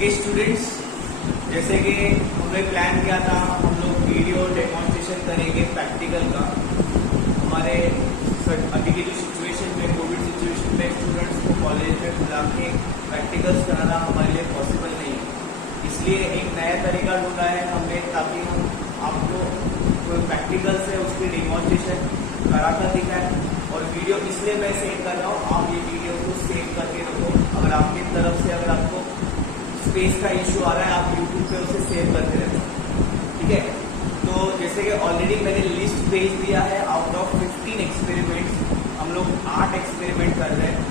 Okay students, जैसे कि हमने प्लान किया था हम लोग वीडियो डेमोन्स्ट्रेशन करेंगे प्रैक्टिकल का। हमारे अभी की जो सिचुएशन में, कोविड सिचुएशन में स्टूडेंट्स को कॉलेज में बुला के प्रैक्टिकल्स कराना हमारे लिए पॉसिबल नहीं है। इसलिए एक नया तरीका ढूंढा है हमने, ताकि हम आपको कोई प्रैक्टिकल से उसकी डेमोन्स्ट्रेशन करा कर दिखाए। और वीडियो इसलिए मैं सेव कर रहा हूँ, आप ये वीडियो को सेव करके रखो। अगर आपकी तरफ से अगर आपको स्पेस का इशू आ रहा है, आप यूट्यूब पे उसे सेव करते रहते हो, ठीक है। तो जैसे कि ऑलरेडी मैंने लिस्ट भेज दिया है, आउट ऑफ 15 एक्सपेरिमेंट्स हम लोग 8 एक्सपेरिमेंट कर रहे हैं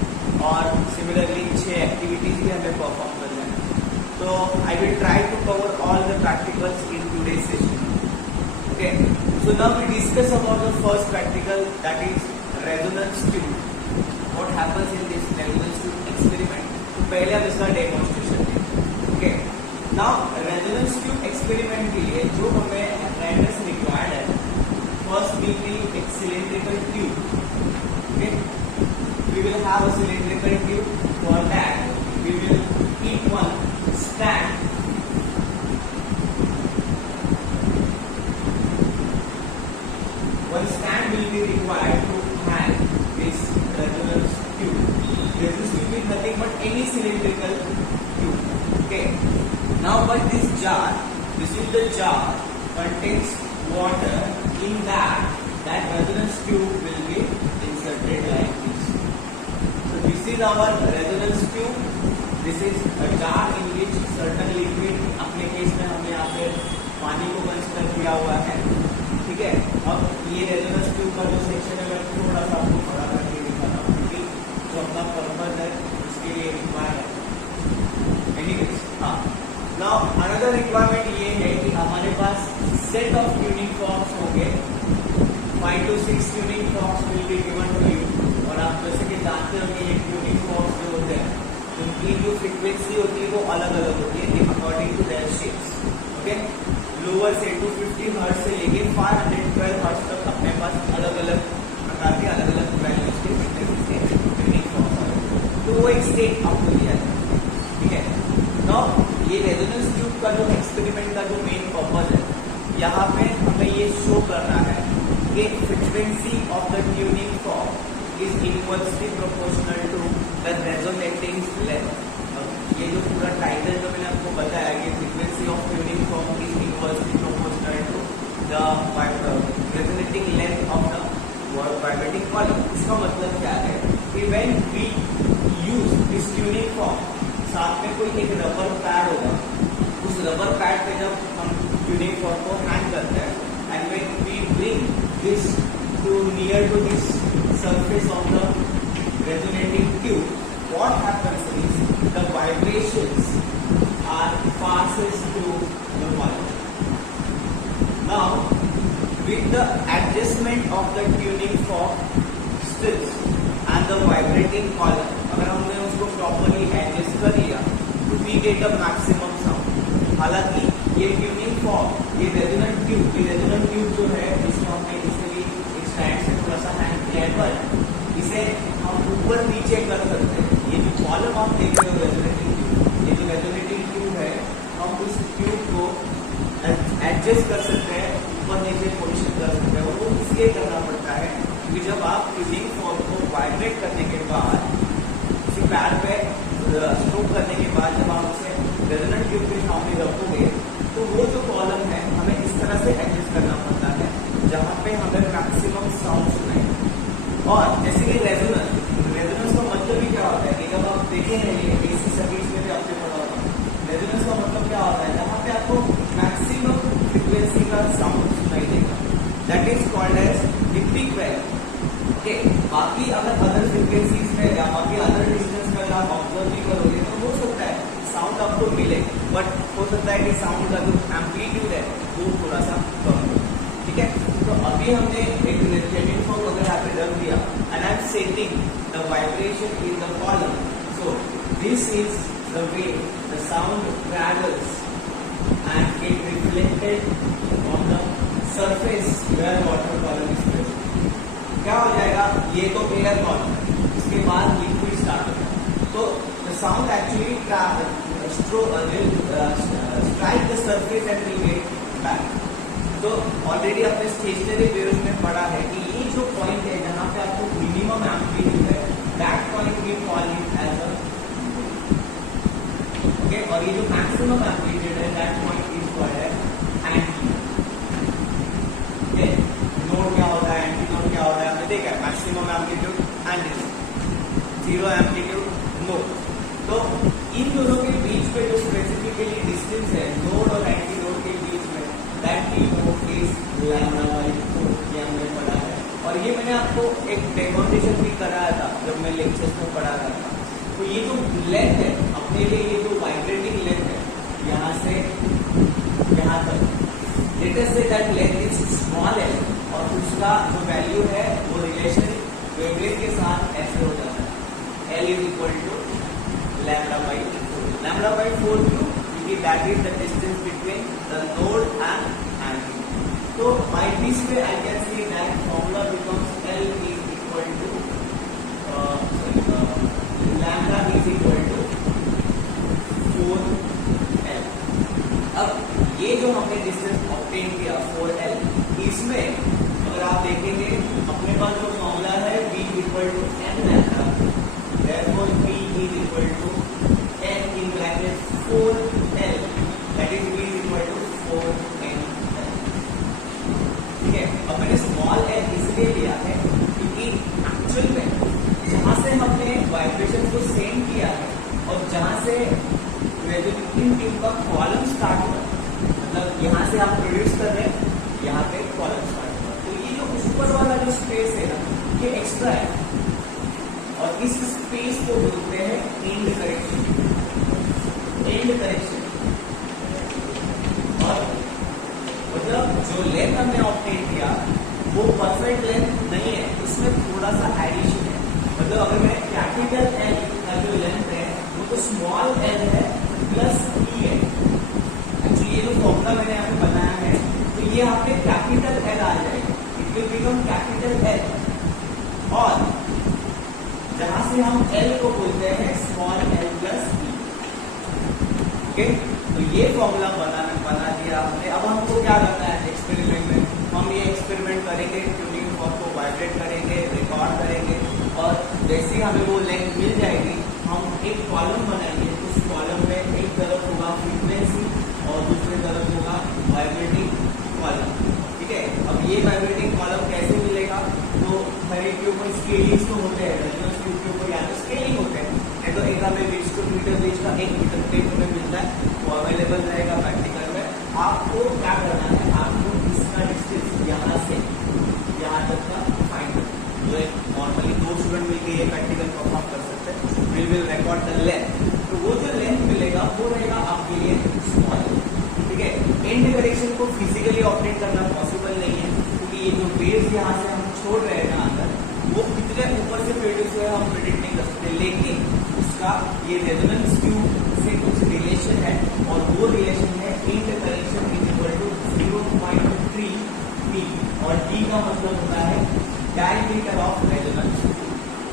और सिमिलरली 6 एक्टिविटीज भी हमें परफॉर्म कर रहे हैं। तो I will try to cover all the practicals in today's session. Okay, so now we discuss about the first practical, that is resonance tube. What happens in this resonance tube experiment. तो पहले हम इसका demonstration दें। Okay, now resonance tube experiment के लिए जो हमें attendance required है, फर्स्ट विल बी एक cylindrical tube. Okay, we will have a cylindrical tube. For that we will keep one stand will be required to hang this resonance tube. This will be nothing but any cylindrical tube. Okay. Now, but this jar, this is the jar, contains water. In that resonance tube will be inserted like this. So this is our resonance tube. This is a jar in which certain liquid, अपने case में हमने यहाँ पे पानी को consider किया हुआ है, ठीक है। अब ये रेजोनेंस ट्यूब का जो सेक्शन है मैं थोड़ा सा आपको बड़ा करके दिखाता हूँ, क्योंकि जो अपना पर्पज है उसके लिए रिक्वायर्ड है। एनीवेज, हाँ, नाउ अनदर रिक्वायरमेंट ये है कि हमारे पास सेट ऑफ ट्यूनिंग फॉर्म्स होंगे। 5 to 6 tuning forks will be given to you. और आप जैसे कि जानते हो कि ये ट्यूनिंग फॉर्म्स जो होते हैं उनकी जो फ्रीक्वेंसी होती है वो अलग अलग होती है according to their shapes. Okay, lower से 250 हर्ट्ज से लेके 512 हर्ट्ज तक अपने पास अलग अलग प्रकार के अलग अलग वैल्यूज के फ्रीक्वेंसी के ट्यूनिंग फॉर्म्स हैं। तो वो एक स्टेट आपको दिया है, ठीक है। नाउ ये रेजोनेंस ट्यूब का जो एक्सपेरिमेंट का जो मेन पर्पज है, यहाँ पे हमें ये शो करना है कि frequency of the tuning fork is inversely proportional to the resonating length. ये जो पूरा टाइटल जो मैंने आपको बताया कि frequency of tuning fork is inversely proportional to the resonating length of the vibrating column. इसका मतलब क्या है कि when we use this tuning fork, साथ में कोई एक रबर पैड होगा, उस रबर पैड पे जब हम ट्यूनिंग फॉर्म को हैंग करते हैं and when we bring this to near to this surface of the resonating tube, what happens is the vibrations are passes through the wire. Now, with the adjustment of the tuning fork stills and the vibrating column, अगर हमने उसको properly adjust कर लिया, तो we get a maximum sound. हालांकि ये tuning fork, ये resonant tube जो है, इसको हमने इसलिए एक साइड से थोड़ा सा हैंग किया है, पर इसे हम ऊपर नीचे कर सकते हैं। ये जो कॉलम आप देख रहे हो रेजोनेटिंग ट्यूब, ये जो रेजोनेटिंग ट्यूब है, हम उस ट्यूब को एडजस्ट कर सकते हैं, ऊपर नीचे पोजिशन कर सकते हैं। और वो इसलिए करना पड़ता है कि जब आप ट्यूनिंग फॉर्म को वाइब्रेट करने के बाद, किसी पैर पे स्ट्रोक करने के बाद जब आप उसे रेजोनेंट ट्यूब के सामने रखोगे, तो वो जो कॉलम है हमें इस तरह से एडजस्ट करना पड़ता है जहाँ पे हमें मैक्सिमम साउंड सुनाए। और जैसे कि रेजोनेंस का मतलब भी क्या होता है कि जब आप देखेंगे ये AC सर्किट्स में भी आपने पढ़ा होगा, रेजोनेंस का मतलब क्या होता है, जहाँ पे आपको मैक्सिमम फ्रीक्वेंसी का साउंड सुनाई देगा, that is called as the peak value. Okay, बाकी अगर अदर फ्रीक्वेंसीज में या बाकी अदर डिस्टेंस में अगर आप ऑब्जर्व भी करोगे तो हो सकता है साउंड आपको मिले, बट हो सकता है कि साउंड का जो एम्पलीट्यूड है वो थोड़ा सा कम हो, ठीक है। तो अभी हमने एक ट्यूनिंग फॉर्म अगर यहाँ पे रख दिया and I am setting the vibration in the column, so this is the way the sound travels and get reflected on the surface where water column is present. क्या हो जाएगा, ये तो एयर कॉलम है, इसके बाद लिक्विड स्टार्ट होगा, तो द साउंड एक्चुअली ऑलरेडी अपने स्टेशनरी वेव्स में पढ़ा है कि ये जो पॉइंट है जहाँ पे आपको मिनिमम एम्पलीट्यूड है, that point we call it as a, okay, और ये जो मैक्सिमम एम्पलीट्यूड है that point is called as anti. Okay, node क्या होता है, एंटी नोड क्या होता है, हमने देखा है, maximum amplitude and zero amplitude node. तो इन दोनों के बीच पे जो स्पेसिफिकली डिस्टेंस है नोड और एंटी नोड के बीच में, that we know is lambda by 4, ये हमने पढ़ा है। और ये मैंने आपको एक डेमोन्स्ट्रेशन भी कराया था जब मैं लेक्चर्स में पढ़ा रहा था। तो ये जो लेंथ है अपने लिए, ये जो वाइब्रेटिंग लेंथ है यहाँ से यहाँ तक, let us say that length is small L, और उसका जो वैल्यू है वो रिलेशन वेवलेंथ के साथ ऐसे हो जाता है, L is equal to lambda by 4। Lambda by 4 क्यों? क्योंकि that is the distance between the node and anti. तो by this way I can see that formula becomes L is equal to lambda is equal to 4L। अब ये जो हमने distance obtain किया 4L, इसमें अगर आप देखेंगे अपने पास जो फॉर्मूला है V equal to n lambda, therefore V is equal to n in bracket 4L, that is V is equal to 4NL। ठीक है, अब मैंने स्मॉल l इसलिए लिया है क्योंकि एक्चुअल में जहां से हमने वाइब्रेशन को सेंड किया है और जहां से रेजोनेटिंग ट्यूब का कॉलम स्टार्ट हुआ, मतलब यहाँ से आप प्रोड्यूस कर रहे हैं, यहाँ पे कॉलम स्टार्ट हुआ, तो ये जो ऊपर वाला जो स्पेस है ना, ये एक्स्ट्रा है, और इस स्पेस को बोलते हैं एंड करेक्शन। एंड करेक्शन, और मतलब जो लेंथ हमने ऑब्टेन किया वो परफेक्ट लेंथ नहीं है, उसमें थोड़ा सा एडिशन है। मतलब अगर मैं कैपिटल L का जो लेंथ है वो तो स्मॉल l है प्लस e है। एक्चुअली ये जो फॉर्मूला मैंने यहाँ पे बनाया है तो ये यहाँ पे कैपिटल L आ जाएगा, it will become capital L, और जहां से हम L को बोलते हैं small l plus e। Okay, तो ये फॉर्मूला बना दिया हमने। अब हमको क्या करना है एक्सपेरिमेंट में, हम ये एक्सपेरिमेंट करेंगे, ट्यूनिंग फॉर्क को वाइब्रेट करेंगे, रिकॉर्ड करेंगे, और जैसे ही हमें वो लेंथ मिल जाएगी हम एक कॉलम बनाएंगे। उस कॉलम में एक तरफ होगा फ्रीक्वेंसी और दूसरी तरफ होगा वाइब्रेटिंग कॉलम। ठीक है, अब ये वाइब्रेटिंग कॉलम कैसे मिलेगा? तो हर एक के ऊपर स्केलिंग तो होते हैं, रेजोनेंस ट्यूब के ऊपर या तो स्केलिंग होते हैं, नहीं तो एक हमें बीच टू मीटर बीच का 1 मीटर टेप हमें मिलता है, वो अवेलेबल रहेगा प्रैक्टिकल में। आपको क्या करना है, आपको इसका डिस्टेंस यहाँ से यहाँ तक का फाइंड करना है। तो एक नॉर्मली 2 स्टूडेंट मिलकर ये प्रैक्टिकल परफॉर्म कर सकते हैं। We will record the length, तो वो जो लेंथ मिलेगा वो रहेगा आपके लिए स्मॉल। ठीक है, एंड करेक्शन को फिजिकली ऑपरेट करना पॉसिबल नहीं है क्योंकि ये जो वेव्स यहाँ से हम छोड़ रहे हैं ना अंदर, वो कितने ऊपर से प्रोड्यूस हुए हम प्रेडिक्ट नहीं कर सकते, लेकिन उसका ये रेजोनेंस ट्यूब से कुछ रिलेशन है, और वो रिलेशन है end correction is equal to 0.3 metre, और d का मतलब होता है डायमीटर ऑफ रेजोनेंस।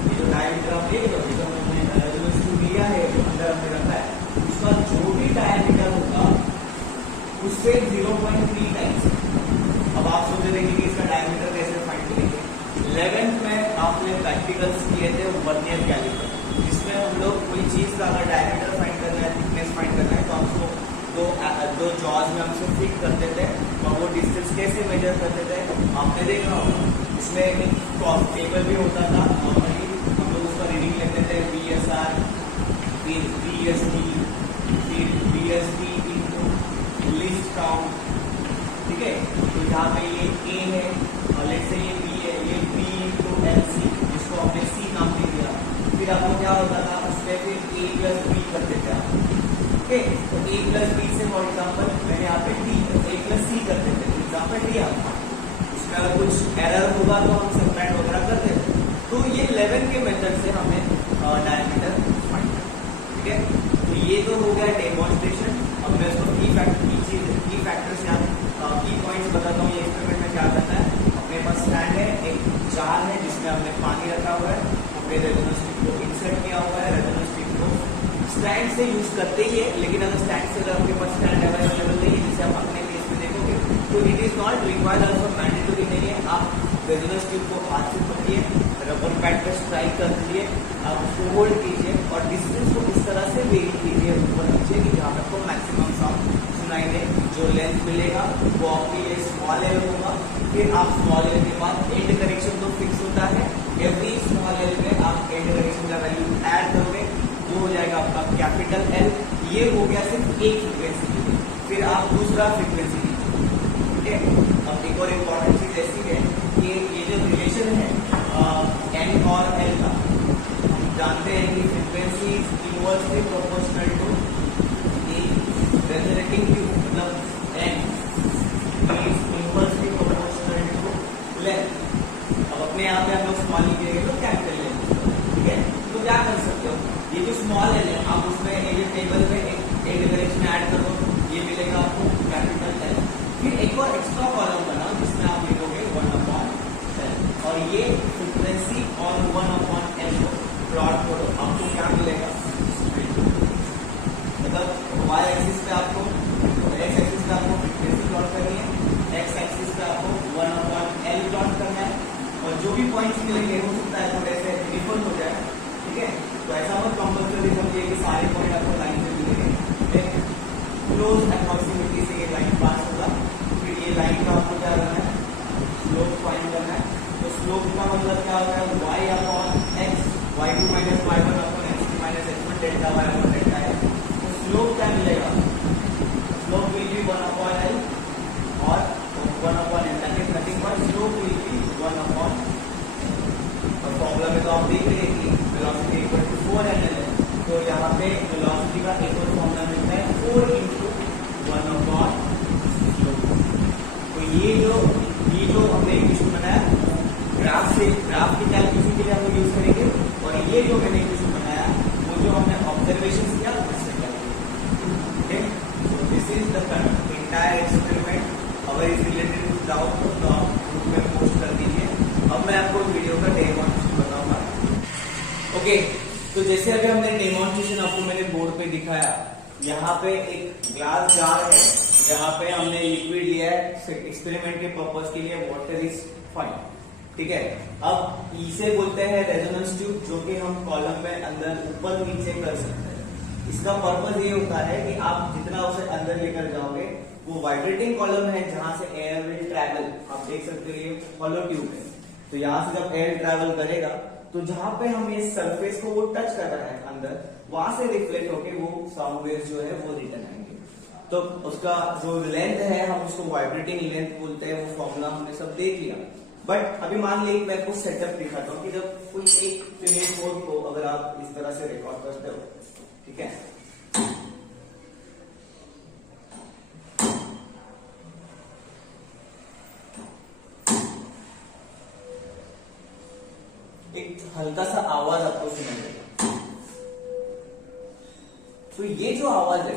ये जो डायमीटर ऑफ ये जो हमने रेजोनेंस ट्यूब लिया है, जो अंदर हमने रखा है, उसका जो भी डायमीटर होगा उससे 0.3 टाइम्स। अब आप सोच रहे कि इसका डायमीटर कैसे फाइंड करेंगे? 11th में आपने प्रैक्टिकल्स किए थे वर्नियर कैलिपर, जिसमें हम लोग कोई चीज का अगर डायमीटर फाइंड करना है, थिकनेस फाइंड करना है, तो हमको दो जॉज में हमसे फिट करते थे, और वो डिस्टेंस कैसे मेजर करते थे आपने देखा होगा। उसमें एक टेबल भी होता था, नॉर्मली हम लोग उसका रीडिंग लेते थे, VSR, फिर VSD, फिर VSD इंटू लिस्ट काउंट। ठीक है, तो यहाँ पे ये A है और लेट से ये B है, ये B इंटू LC, जिसको हमने C नाम दे दिया। फिर आपको क्या होता था, उसमें फिर A प्लस B करते थे आप। ओके, तो A प्लस B से फॉर एग्जाम्पल मैंने यहाँ पे A प्लस C करते थे, एग्जाम्पल दिया। उसमें अगर कुछ एरर होगा तो हम सबट्रैक्ट वगैरह करते थे। तो ये 11 के मेथड से हमें डायमीटर फाइंड करना। ठीक है, तो ये तो हो गया डेमोन्स्ट्रेशन। अब मैं इसको की फैक्टर्स या की पॉइंट्स बताता हूँ। ये एक्सपेरिमेंट में क्या करना है, अपने पास स्टैंड है, एक जार है जिसमें हमने पानी रखा हुआ है, हमने रेजोनेंस ट्यूब को इंसर्ट किया हुआ है, रेजोनेंस ट्यूब को स्टैंड से यूज करते ही है, लेकिन अगर स्टैंड से अगर आपके पास स्टैंड अवेलेबल नहीं है, जैसे आप अपने केस में देखोगे, तो it is not required, also mandatory नहीं है। आप रेजोनेंस ट्यूब को हाथ से पकड़िए, रबर पैड पर स्ट्राइक कर दीजिए, आप उसको होल्ड कीजिए और डिस्टेंस को इस तरह से वेरी कीजिए ऊपर नीचे कि जहाँ आपको मैक्सिमम साउंड सुनाई दे। जो लेंथ मिलेगा वो आपके लिए स्मॉल एल होगा। फिर आप स्मॉल एल के बाद एंड करेक्शन तो फिक्स होता है, एवरी स्मॉल एल में आप एंड करेक्शन का वैल्यू ऐड करोगे, जो हो जाएगा आपका कैपिटल एल। ये हो गया सिर्फ एक फ्रिक्वेंसी के लिए। फिर आप दूसरा फ्रिक्वेंसी लीजिए, ठीक है। अब एक और इम्पोर्टेंट चीज ऐसी है कि ये जो रिलेशन है एन और एल का, हम जानते हैं कि frequency inversely proportional to resonating tube, मतलब N is inversely proportional to length. अब अपने यहाँ पे हम लोग स्मॉल लिखेंगे तो कैपिटल लेंथ, ठीक है। तो क्या कर सकते हो, ये जो स्मॉल एल है आप उसमें ये टेबल में एक डायरेक्शन ऐड करो, ये मिलेगा आपको कैपिटल एल। फिर एक और एक्स्ट्रा कॉलम बनाओ जिसमें आप लिखोगे 1/L और ये फ्रीक्वेंसी और 1/L को प्लॉट करो, आपको क्या मिलेगा, मतलब y एक्सिस पे आपको, x एक्सिस पे आपको फ्रीक्वेंसी प्लॉट करनी है, x एक्सिस पे आपको 1/L प्लॉट करना है, और जो भी पॉइंट्स मिलेंगे हो सकता है थोड़े से डिफरेंट हो जाए, ठीक है। तो ऐसा मत कंपल्सरी समझिए कि सारे पॉइंट आपको लाइन पे मिलेंगे, क्लोज अप्रॉक्सिमेटली से ये लाइन पास होगा। फिर ये लाइन का आपको क्या करना है, स्लोप फाइंड करना है। तो स्लोप का मतलब क्या होता है, y/x, y2 - y1 / x2 - x1 delta y/1 delta x। तो स्लोप क्या मिलेगा, स्लोप विल बी 1/L और 1/L, that is nothing but slope will be 1/L। और फॉर्मूला में तो आप देख रहे हैं कि वेलोसिटी इक्वल टू 4NL है, तो यहाँ पे वेलोसिटी का एक और फॉर्मूला मिलता है 4 × 1/L। तो ये जो हमने इक्वेशन बनाया ग्राफ से, ग्राफ की कैलकुलेशन के लिए हम लोग यूज करेंगे, और ये जो मैंने इक्वेशन बनाया वो जो हमने ऑब्जर्वेशन किया उससे करेंगे। सो this is the entire experiment. अगर इस रिलेटेड कुछ डाउट हो तो आप ग्रुप में पोस्ट कर दीजिए। अब मैं आपको वीडियो का डेमोन्स्ट्रेशन बताऊंगा। ओके, तो जैसे अभी हमने डेमोन्स्ट्रेशन आपको मैंने बोर्ड पे दिखाया, यहाँ पे एक ग्लास जार है जहाँ पे हमने लिक्विड लिया है एक्सपेरिमेंट के पर्पस के लिए, वाटर इज फाइन, ठीक है। अब इसे बोलते हैं रेजोनेंस ट्यूब, जो कि हम कॉलम में अंदर ऊपर नीचे कर सकते हैं। इसका पर्पस ये होता है कि आप जितना उसे अंदर लेकर जाओगे, वो वाइब्रेटिंग कॉलम है जहां से एयर विल ट्रैवल, आप देख सकते हो ये हॉलो ट्यूब है, तो यहाँ से जब एयर ट्रैवल करेगा तो जहां पे हम ये सरफेस को वो टच कर रहा है अंदर, वहां से रिफ्लेक्ट होके वो साउंड वेव्स जो है वो रिटर्न आएंगे। तो उसका जो लेंथ है हम उसको वाइब्रेटिंग लेंथ बोलते हैं, वो फॉर्मूला हमने सब देख लिया। बट अभी मान लीजिए मैं कुछ सेटअप दिखाता हूँ कि जब कोई एक ट्यूनिंग फोर्क को अगर आप इस तरह से रिकॉर्ड करते हो, ठीक है, एक हल्का सा आवाज आपको सुनाई देगा। तो ये जो आवाज है,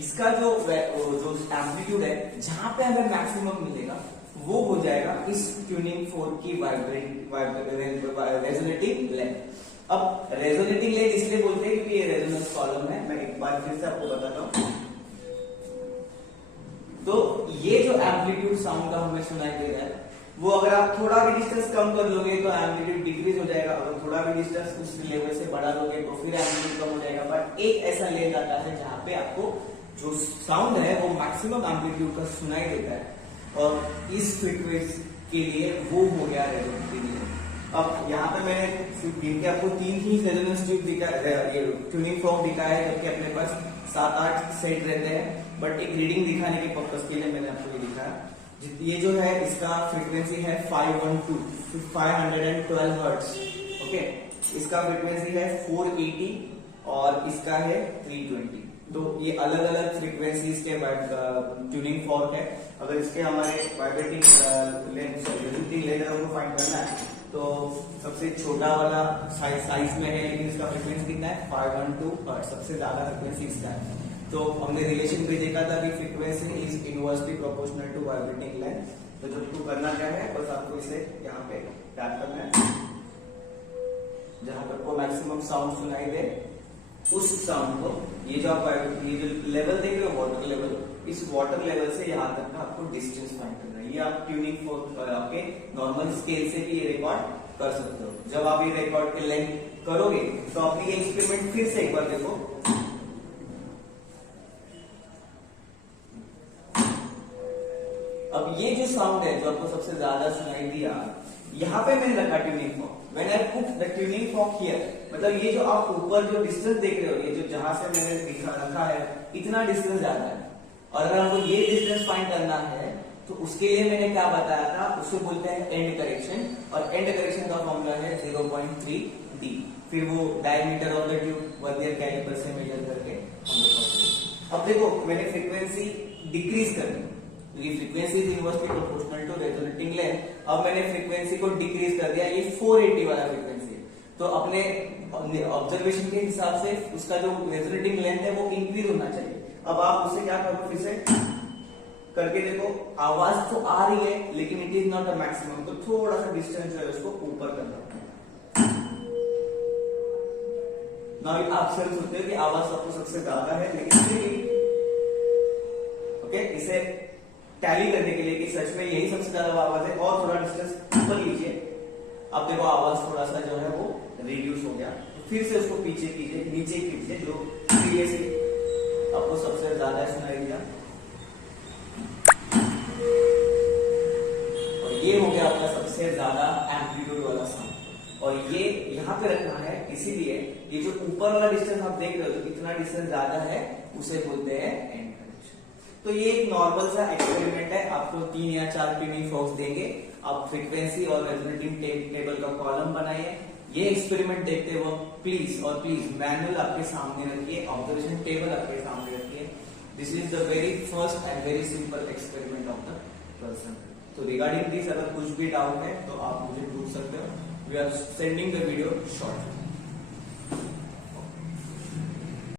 इसका जो एम्पलीट्यूड है, जहां पे हमें मैक्सिमम मिलेगा वो हो जाएगा इस ट्यूनिंग फोर्क की रेजोनेटिंग लेंथ। अब रेजोनेटिंग लेंथ इसलिए बोलते हैं क्योंकि ये रेजोनेंस कॉलम है। मैं एक बार फिर से आपको बताता हूं। तो ये जो एम्पलीट्यूड साउंड का हमें सुनाई दे रहा है, वो अगर आप थोड़ा भी डिस्टेंस कम कर लोगे तो एम्पलीट्यूड डिक्रीज हो जाएगा, अगर थोड़ा भी डिस्टेंस उस लेवल से बढ़ा लोगे तो फिर एम्पलीट्यूड कम हो जाएगा। बट एक ऐसा लेंथ आता है जहां पे आपको जो साउंड है वो मैक्सिमम एम्पलीट्यूड का सुनाई देता है, और इस फ्रीक्वेंसी के लिए वो हो गया रेजोनेटिंग लेंथ। अब यहाँ पे मैंने आपको तीन ही रेजोनेंस ट्यूब दिखाया, ये ट्यूनिंग फोर्क दिखाया है, जबकि अपने पास 7-8 सेट रहते हैं। बट एक रीडिंग दिखाने के पर्पज के लिए मैंने आपको ये दिखाया। ये जो है इसका फ्रीक्वेंसी है 512 हर्ट्ज, ओके। इसका फ्रीक्वेंसी है 480 और इसका है 320। तो ये अलग अलग फ्रीक्वेंसीज के ट्यूनिंग फॉर्क है। अगर इसके हमारे वाइब्रेटिंग लेंथ हमको फाइंड करना है तो सबसे छोटा वाला साइज में है, लेकिन इसका फ्रीक्वेंसी कितना है 512 हर्ट्ज, सबसे ज्यादा फ्रीक्वेंसी इसका है। तो हमने रिलेशन पे देखा था कि frequency is inversely proportional to vibrating length. तो जब आपको करना क्या है, बस आपको इसे यहाँ पे टैप करना है, जहां पर को मैक्सिमम साउंड सुनाई दे, उस साउंड को, ये जो लेवल देख रहे हो वाटर लेवल, इस वाटर लेवल से यहाँ तक का आपको डिस्टेंस फाइंड करना है। ये आप ट्यूनिंग फोर्क आपके नॉर्मल स्केल से भी ये रिकॉर्ड कर सकते हो। जब आप ये रिकॉर्ड के लेंथ करोगे तो आप ये एक्सपेरिमेंट फिर से एक बार देखो। अब ये जो साउंड है जो आपको सबसे ज्यादा सुनाई दिया, यहाँ पे मैंने रखा tuning fork. When I put the tuning fork here, मतलब ये जो आप ऊपर जो डिस्टेंस देख रहे हो, ये जो जहां से मैंने रखा है, इतना डिस्टेंस ज्यादा है। और अगर हमको ये डिस्टेंस फाइंड करना है तो उसके लिए मैंने क्या बताया था, उसको बोलते हैं एंड करेक्शन। और एंड करेक्शन का फॉर्मूला है 0.3 D। फिर वो diameter of the tube vernier calliper से मेजर करके हम रिकॉर्ड। अब देखो मैंने फ्रीक्वेंसी डिक्रीज कर दी, ये frequency is inversely proportional to resonating length. अब मैंने फ्रीक्वेंसी को डिक्रीज कर दिया, ये 480 वाला फ्रीक्वेंसी है। तो अपने ऑब्जर्वेशन के हिसाब से उसका जो रेजोनेटिंग लेंथ है वो इंक्रीज होना चाहिए। अब आप उसे क्या करो, फिर से करके देखो, आवाज तो आ रही है लेकिन it is not a maximum. तो थोड़ा सा डिस्टेंस जो है उसको ऊपर करना। नाउ आप सर सोचते हो कि आवाज आपको सबसे ज्यादा है, लेकिन फिर भी ओके, इसे टैली करने के लिए कि सच में यही सबसे ज्यादा आवाज है, और थोड़ा डिस्टेंस ऊपर लीजिए। अब देखो आवाज थोड़ा सा जो है वो रिड्यूस हो गया। फिर से उसको पीछे कीजिए, नीचे कीजिए, जो प्रीवियसली आपको सबसे ज्यादा सुनाई दिया। और ये हो गया आपका सबसे ज्यादा एम्पलीट्यूड वाला साउंड। और ये यहाँ पे रखना है इसीलिए, ये जो ऊपर वाला डिस्टेंस आप देख रहे हो, तो कितना डिस्टेंस ज्यादा है उसे बोलते हैं एंड। तो ये एक नॉर्मल सा एक्सपेरिमेंट है। आपको 3 या 4 ट्यूनिंग फॉर्क्स देंगे, आप फ्रीक्वेंसी और रेजोनेटिंग टेबल का कॉलम बनाइए। ये एक्सपेरिमेंट देखते वक्त प्लीज और प्लीज मैनुअल आपके सामने रखिए, ऑब्जर्वेशन टेबल आपके सामने रखिए। This is the very first and very simple experiment of the person. तो रिगार्डिंग दिस अगर कुछ भी डाउट है तो आप मुझे पूछ सकते हो। We are sending the video short.